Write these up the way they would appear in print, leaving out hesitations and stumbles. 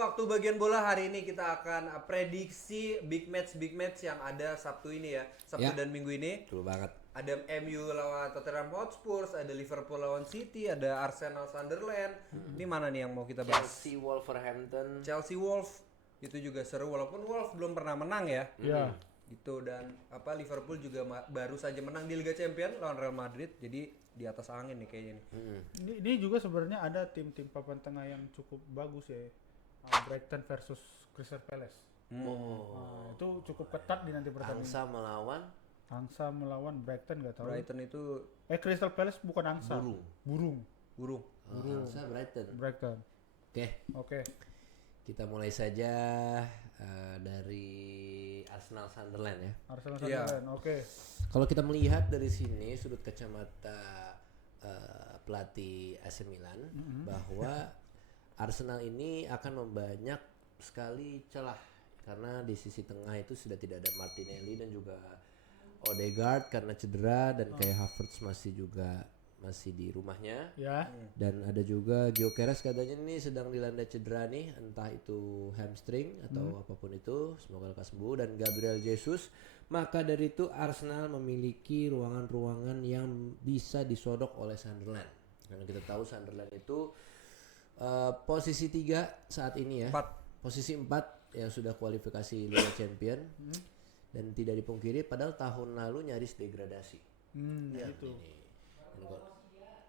waktu bagian bola hari ini kita akan prediksi big match yang ada Sabtu ini ya. Sabtu dan Minggu ini. Betul banget. Ada MU lawan Tottenham Hotspur, ada Liverpool lawan City, ada Arsenal Sunderland. Ini mana nih yang mau kita bahas? Chelsea Wolverhampton. Chelsea Wolves itu juga seru walaupun Wolves belum pernah menang ya. Iya. Gitu dan Liverpool juga baru saja menang di Liga Champions lawan Real Madrid. Jadi di atas angin nih kayaknya nih. Ini juga sebenarnya ada tim-tim papan tengah yang cukup bagus ya. Brighton versus Crystal Palace. Itu cukup ketat di nanti pertandingan. Angsa melawan Brighton nggak tahu. Brighton itu Crystal Palace bukan angsa. Burung. Angsa Brighton. Oke. Kita mulai saja dari Arsenal Sunderland ya. Arsenal Sunderland. Oke. Kalau kita melihat dari sini sudut kacamata pelatih AC Milan bahwa Arsenal ini akan membanyak sekali celah karena di sisi tengah itu sudah tidak ada Martinelli dan juga Odegaard karena cedera dan kayak Havertz masih di rumahnya. Ya. Dan ada juga Gyökeres katanya ini sedang dilanda cedera nih, entah itu hamstring atau apapun itu, semoga lekas sembuh. Dan Gabriel Jesus. Maka dari itu Arsenal memiliki ruangan-ruangan yang bisa disodok oleh Sunderland. Karena kita tahu Sunderland itu posisi 3 saat ini ya. 4. Posisi 4 yang sudah kualifikasi Liga Champion. Dan tidak dipungkiri padahal tahun lalu nyaris degradasi. Itu.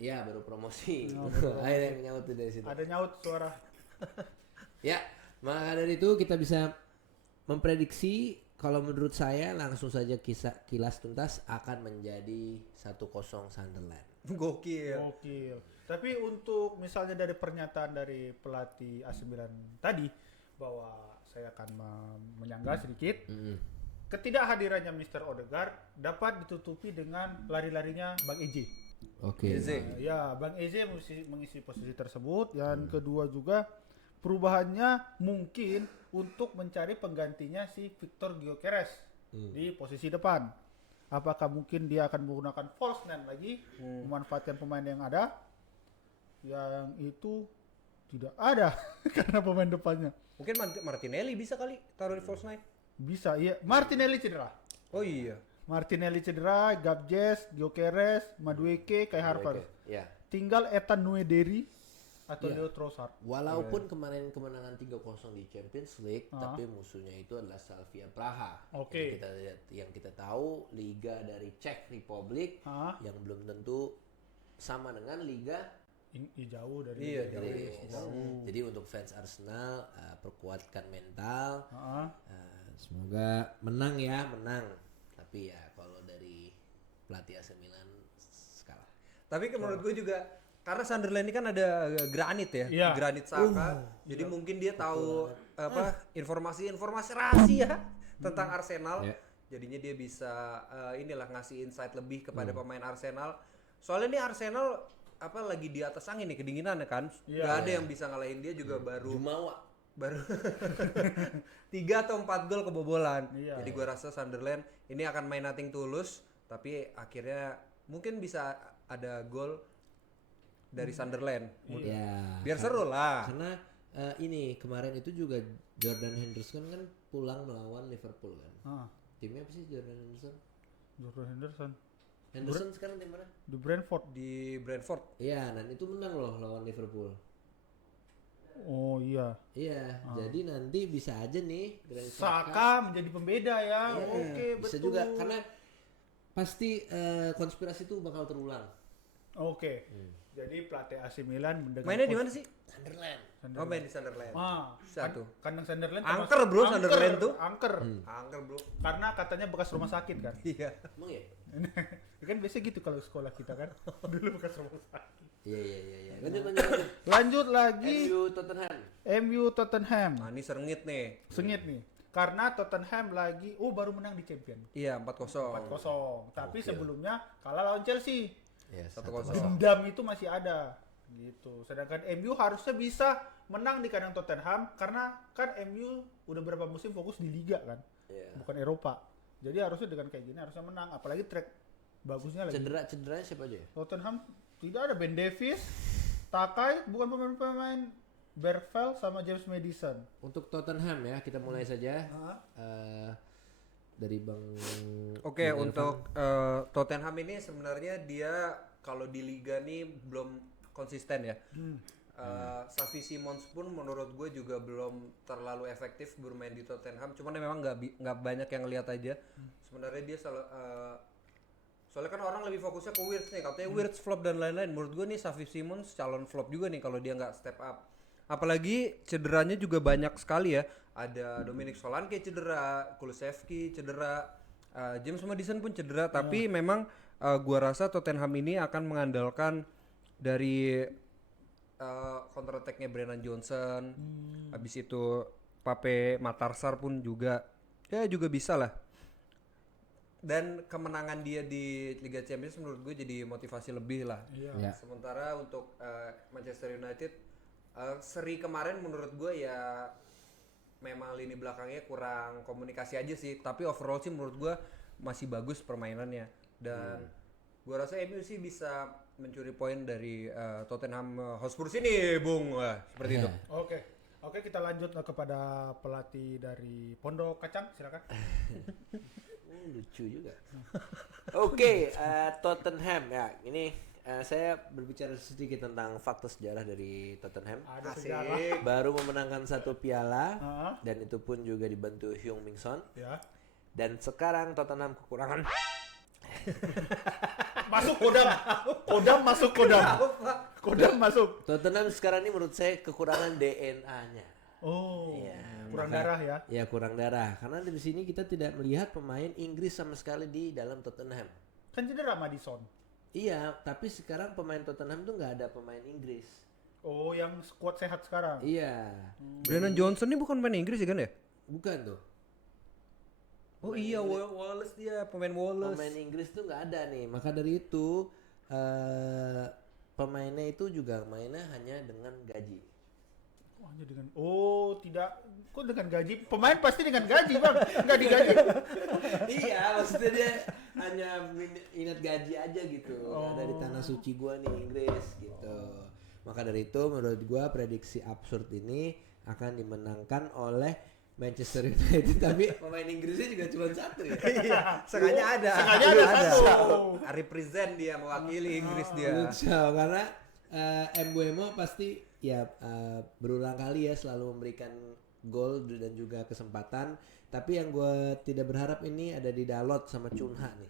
Iya baru promosi. Ada yang nyaut dari situ. Ada nyaut suara. Ya, maka dari itu kita bisa memprediksi kalau menurut saya langsung saja kilas tuntas akan menjadi 1-0 Sunderland. Gokil. Tapi untuk misalnya dari pernyataan dari pelatih AC Milan tadi bahwa saya akan menyanggah sedikit. Ketidakhadirannya Mr. Odegaard dapat ditutupi dengan lari-larinya Bang Eze. Oke. Ya, Bang Eze mengisi posisi tersebut. Yang kedua juga perubahannya mungkin untuk mencari penggantinya si Victor Gyökeres di posisi depan. Apakah mungkin dia akan menggunakan false nine lagi, memanfaatkan pemain yang ada? Yang itu tidak ada karena pemain depannya. Mungkin Martinelli bisa kali taruh di false nine. Bisa, iya. Martinelli cedera. Oh iya. Martinelli cedera, Gabjes, Gyökeres, Madueke, Kai Havertz. Ya. Tinggal Ethan Nuederi atau Leo Trossard. Walaupun kemarin kemenangan 3-0 di Champions League, tapi musuhnya itu adalah Slavia Praha. Oke. Yang kita tahu liga dari Czech Republic yang belum tentu sama dengan liga Jauh dari Inggris. Jadi untuk fans Arsenal perkuatkan mental. Semoga menang. Tapi ya kalau dari pelatih AC Milan kalah. Tapi menurut gue juga karena Sunderland ini kan ada granit ya, Iya. granit Saka. Jadi mungkin dia tahu informasi rahasia tentang Arsenal. Jadinya dia bisa ngasih insight lebih kepada pemain Arsenal. Soalnya nih Arsenal lagi di atas angin nih, kedinginan kan. Gak ada yang bisa ngalahin dia juga baru 3 atau 4 gol kebobolan. Jadi gue rasa Sunderland ini akan main nothing tulus, tapi akhirnya mungkin bisa ada gol dari Sunderland. Biar seru lah. Karena ini kemarin itu juga Jordan Henderson kan pulang melawan Liverpool kan. Timnya apa sih Jordan Henderson? Henderson sekarang tim mana? Di Brentford. Di Brentford. Iya, dan itu menang loh lawan Liverpool. Oh iya. Iya, jadi nanti bisa aja nih Granit Saka menjadi pembeda ya. Oke, bisa betul. juga karena pasti konspirasi itu bakal terulang. Oke. Jadi pelatih AC Milan mendengar Mainnya di mana sih? Sunderland. Oh, main di Sunderland. Satu. Kandang Sunderland. Angker bro, Sunderland tuh. Angker. Angker bro. Karena katanya bekas rumah sakit kan. Iya. Emang ya? Kan biasa gitu kalau sekolah kita kan. Dulu bekas rumah sakit. Iya. Lanjut. Lanjut lagi. MU Tottenham. Tottenham. Nah, ini sengit nih. Sengit nih. Karena Tottenham lagi baru menang di Champion. Iya, 4-0. 4-0. Tapi sebelumnya kalah lawan Chelsea. Iya, 1-0. Dendam itu masih ada gitu. Sedangkan MU harusnya bisa menang di kandang Tottenham karena kan MU udah berapa musim fokus di liga kan. Bukan Eropa. Jadi harusnya dengan kayak gini harusnya menang, apalagi track bagusnya lagi. Cederanya siapa aja ya? Tottenham tidak ada Ben Davies, Takai bukan pemain-pemain Bergvall sama James Maddison. Untuk Tottenham ya, kita mulai saja. Dari Bang. Oke, untuk Tottenham ini sebenarnya dia kalau di liga nih belum konsisten ya. Xavi Simons pun menurut gue juga belum terlalu efektif bermain di Tottenham. Cuman memang nggak banyak yang lihat aja. Sebenarnya dia soalnya kan orang lebih fokusnya ke Wirtz nih. Katanya Wirtz flop dan lain-lain. Menurut gue nih Xavi Simons calon flop juga nih kalau dia nggak step up. Apalagi cederanya juga banyak sekali ya. Ada Dominic Solanke cedera, Kulusevski cedera, James Maddison pun cedera. Tapi memang gua rasa Tottenham ini akan mengandalkan dari counter attack-nya Brennan Johnson. Habis itu Pape Matarsar pun juga bisa lah. Dan kemenangan dia di Liga Champions menurut gue jadi motivasi lebih lah. Sementara untuk Manchester United seri kemarin menurut gue ya memang lini belakangnya kurang komunikasi aja sih, tapi overall sih menurut gue masih bagus permainannya dan gue rasa MU sih bisa mencuri poin dari Tottenham Hotspur sini, Bung. Wah, seperti itu. Oke, kita lanjut kepada pelatih dari Pondok Kacang, silakan. Lucu juga. Oke, Tottenham ya. Ini saya berbicara sedikit tentang fakta sejarah dari Tottenham. Ada sejarah. Baru memenangkan 1 piala dan itu pun juga dibantu Heung-min Son. Ya. Dan sekarang Tottenham kekurangan Masuk Kodam masuk Kodam. Kodam masuk. Tottenham sekarang ini menurut saya kekurangan DNA-nya. Oh. Ya, kurang darah ya. Ya, kurang darah. Karena di sini kita tidak melihat pemain Inggris sama sekali di dalam Tottenham. Kan cedera Maddison. Iya, tapi sekarang pemain Tottenham tuh nggak ada pemain Inggris. Oh, yang squad sehat sekarang. Iya. Brennan Johnson ini bukan pemain Inggris ya kan ya? Bukan tuh. Oh iya, Wallace dia pemain Wallace. Pemain Inggris tuh nggak ada nih. Maka dari itu pemainnya itu juga mainnya hanya dengan gaji. Kok dengan gaji? Pemain pasti dengan gaji, Bang. Enggak digaji. Iya, maksudnya dia hanya ingat gaji aja gitu. Nggak ada di tanah suci gua nih Inggris gitu. Maka dari itu menurut gua prediksi absurd ini akan dimenangkan oleh Manchester United, tapi pemain Inggrisnya juga cuma satu ya. Iya, sengaja ada. Sengaja ada satu. Represent dia mewakili Inggris dia. Lucu, karena Mbeumo pasti ya berulang kali ya selalu memberikan gol dan juga kesempatan. Tapi yang gue tidak berharap ini ada di Dalot sama Cunha nih.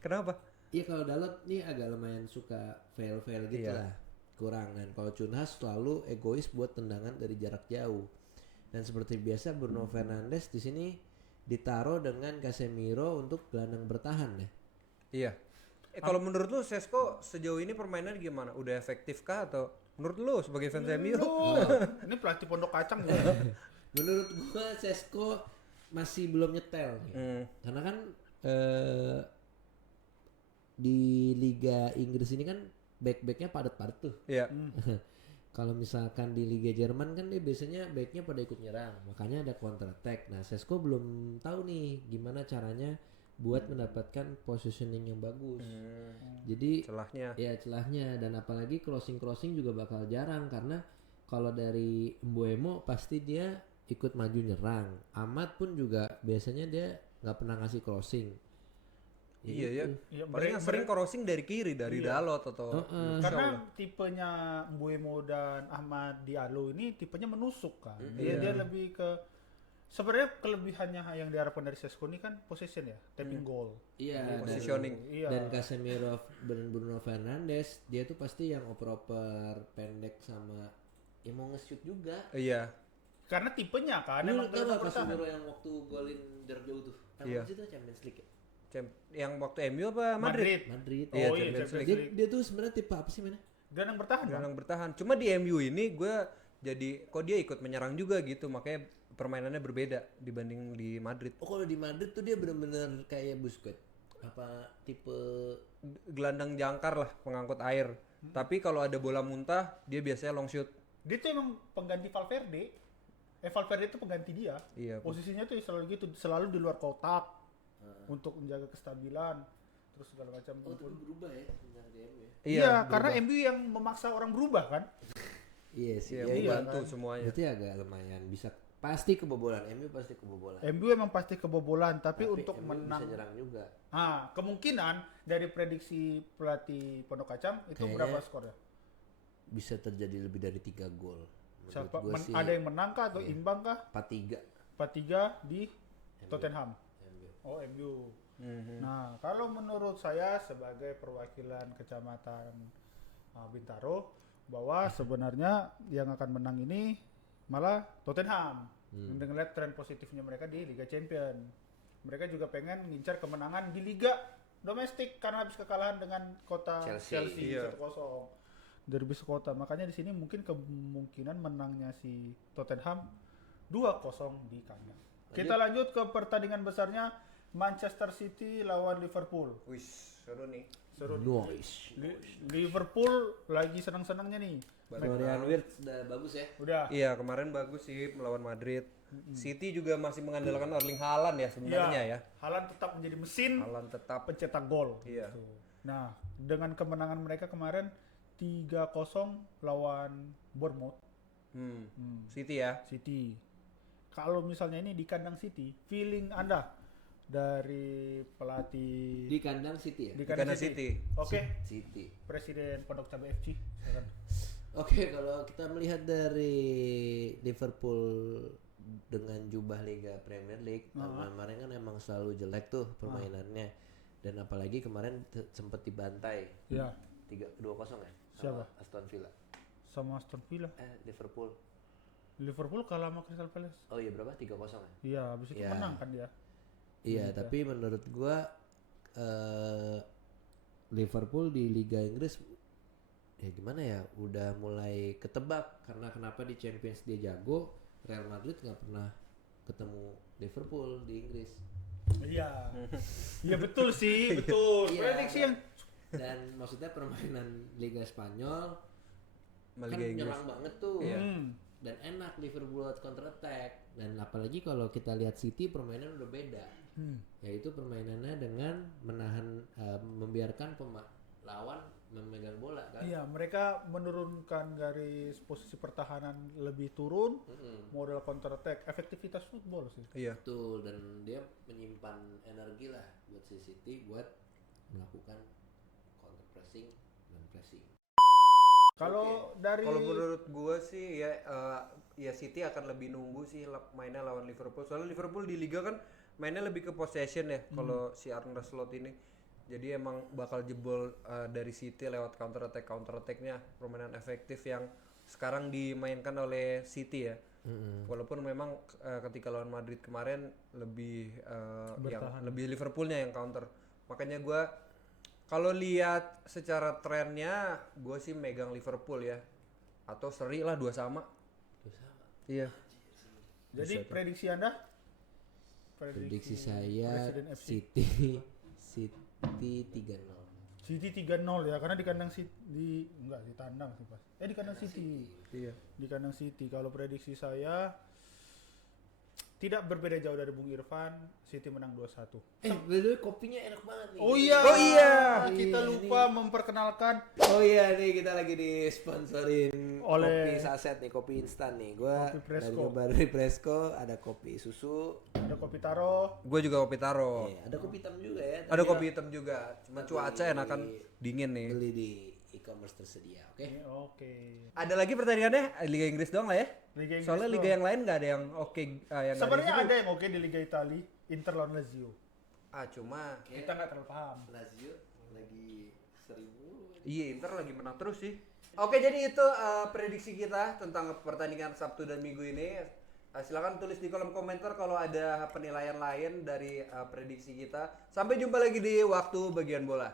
Kenapa? Iya, kalau Dalot nih agak lumayan suka fail gitu lah, kurang. Dan kalau Cunha selalu egois buat tendangan dari jarak jauh. Dan seperti biasa Bruno Fernandes di sini ditaruh dengan Casemiro untuk gelandang bertahan ya. Iya. Kalau menurut lu Sesko sejauh ini permainan gimana? Udah efektif kah atau menurut lu sebagai fans MU? Ini pelatih Pondok Kacang ya. Menurut gua Sesko masih belum nyetel nih. Karena kan di Liga Inggris ini kan back-backnya padat-padat tuh. Iya. Kalau misalkan di Liga Jerman kan dia biasanya backnya pada ikut nyerang, makanya ada counter attack. Nah, Sesko belum tahu nih gimana caranya buat mendapatkan positioning yang bagus. Jadi celahnya dan apalagi crossing juga bakal jarang karena kalau dari Mbeumo pasti dia ikut maju nyerang. Ahmad pun juga biasanya dia nggak pernah ngasih crossing. Iya ya. Paling sering crossing dari kiri dari Dalot atau karena tipenya Mbeumo dan Ahmad Diallo ini tipenya menusuk kan. Dia lebih ke sebenarnya kelebihannya yang diharapkan dari Sesko ini kan possession ya, tapping goal. Iya, positioning. Dan Casemiro dan Bruno Fernandes dia tuh pasti yang oper pendek sama yang mau nge-shoot juga. Iya. Karena tipenya kan emang Casemiro yang waktu golin jarak jauh tuh. Iya. Itu Champions League ya? Yang waktu MU apa Madrid? Oh iya, Champions League. Dia tuh sebenarnya tipe apa sih mana? Gelandang bertahan. Cuma di MU ini gue jadi kok dia ikut menyerang juga gitu, makanya permainannya berbeda dibanding di Madrid. Oh, kalau di Madrid tuh dia benar-benar kayak Busquets. Apa tipe gelandang jangkar lah, pengangkut air. Tapi kalau ada bola muntah, dia biasanya long shoot. Dia tuh emang pengganti Valverde. Valverde itu pengganti dia. Iya. Posisinya tuh selalu gitu, selalu di luar kotak. Untuk menjaga kestabilan terus segala macam. Oh, itu berubah ya tentang di MU ya? Iya, karena MU yang memaksa orang berubah kan. Iya sih. Ya, Ya, membantu kan? semuanya. berarti agak lumayan bisa pasti kebobolan. MU pasti kebobolan. MU emang pasti kebobolan, tapi untuk MU menang, bisa nyerang juga. kemungkinan dari prediksi pelatih Pondok Kacang itu Kayaknya berapa skornya? Bisa terjadi lebih dari 3 gol. Menurut Siapa gua sih ada yang menang kah atau imbang kah? 4-3 4-3 di MU. Tottenham. MU. Oh, MU. Nah, kalau menurut saya sebagai perwakilan Kecamatan Bintaro, bahwa sebenarnya yang akan menang ini malah Tottenham. Dengan lihat tren positifnya mereka di Liga Champion. Mereka juga pengen ngincar kemenangan di Liga domestik karena habis kekalahan dengan kota Chelsea Iya. 1-0. Derby sekota. Makanya di sini mungkin kemungkinan menangnya si Tottenham 2-0 di kandang. Kita lanjut ke pertandingan besarnya Manchester City lawan Liverpool. Wih, seru nih. Seru. Noise. Liverpool lagi senang-senangnya nih. Florian Wirtz udah bagus ya. Udah. Iya, kemarin bagus sih melawan Madrid. City juga masih mengandalkan Erling Haaland ya sebenarnya ya. Haaland tetap menjadi mesin Haaland tetap pencetak gol. Iya. Gitu. Nah, dengan kemenangan mereka kemarin 3-0 lawan Bournemouth City ya. City. Kalau misalnya ini di kandang City, feeling Anda dari pelatih Di kandang City ya. di kandang City. Oke, City. Presiden Pondok Cabe FC. Silakan. Oke, kalau kita melihat dari Liverpool dengan jubah Liga Premier League, kemarin kan emang selalu jelek tuh permainannya. Dan apalagi kemarin sempat dibantai. Ya, 2-0 ya? Siapa? Sama Aston Villa. sama Aston Villa. Liverpool. Liverpool kalah sama Crystal Palace. Oh iya berapa? 3-0 ya? Iya, habis itu Ya. menang kan dia. Iya, tapi menurut gua Liverpool di Liga Inggris ya gimana ya, udah mulai ketebak karena kenapa di Champions dia jago, Real Madrid nggak pernah ketemu Liverpool di Inggris. Iya. Iya betul sih, betul. Iya. Prediksi yang Dan maksudnya permainan Liga Spanyol Sama kan Liga Inggris. nyerang banget tuh. Iya. Dan enak Liverpool buat counter attack. Dan apalagi kalau kita lihat City permainan udah beda. Yaitu permainannya dengan menahan membiarkan lawan memegang bola kan. Iya, mereka menurunkan garis posisi pertahanan lebih turun, model counter attack, efektivitas football sih. Iya. Betul, dan dia menyimpan energi lah buat si City buat melakukan counter pressing dan pressing. Kalau dari Kalau menurut gua sih ya City akan lebih nunggu sih mainnya lawan Liverpool. Soalnya Liverpool di liga kan mainnya lebih ke possession ya kalau si Arne Slot ini. Jadi emang bakal jebol dari City lewat counter attack-nya, permainan efektif yang sekarang dimainkan oleh City ya. Walaupun memang ketika lawan Madrid kemarin lebih lebih Liverpoolnya yang counter. Makanya gua kalau lihat secara trennya, gue sih megang Liverpool ya, atau seri lah 2-2. Iya. jadi prediksi Anda? Prediksi saya Presiden FC. City 3-0. City 3-0 ya, karena di kandang City enggak di tandang sih pas. Di kandang City. Iya. Di kandang City. Kalau prediksi saya tidak berbeda jauh dari Bung Irfan, City menang 2-1. By the way, kopinya enak banget nih. Oh iya. Kita lupa memperkenalkan Oh iya nih, kita lagi disponsorin Oleh- kopi saset nih, kopi instan nih. Gua Kopi dari Fresco. nyoba dari Fresco, ada kopi susu, ada kopi taro. Gue juga kopi taro. ada kopi hitam juga ya. Ada kopi hitam juga. Cuma cuaca enakan dingin nih. Beli di e-commerce tersedia, oke? Oke. Ada lagi pertandingannya? Liga Inggris doang lah ya. Liga Inggris Soalnya liga doang. yang lain nggak ada yang oke. Yang nggak ada Sebenarnya di situ. ada yang oke di Liga Italia, Inter lawan Lazio. Cuma Kita nggak terlalu paham. Lazio lagi 1000. iya Inter lagi menang terus sih. Oke, jadi itu prediksi kita tentang pertandingan Sabtu dan Minggu ini. Silakan tulis di kolom komentar kalau ada penilaian lain dari prediksi kita. Sampai jumpa lagi di waktu bagian bola.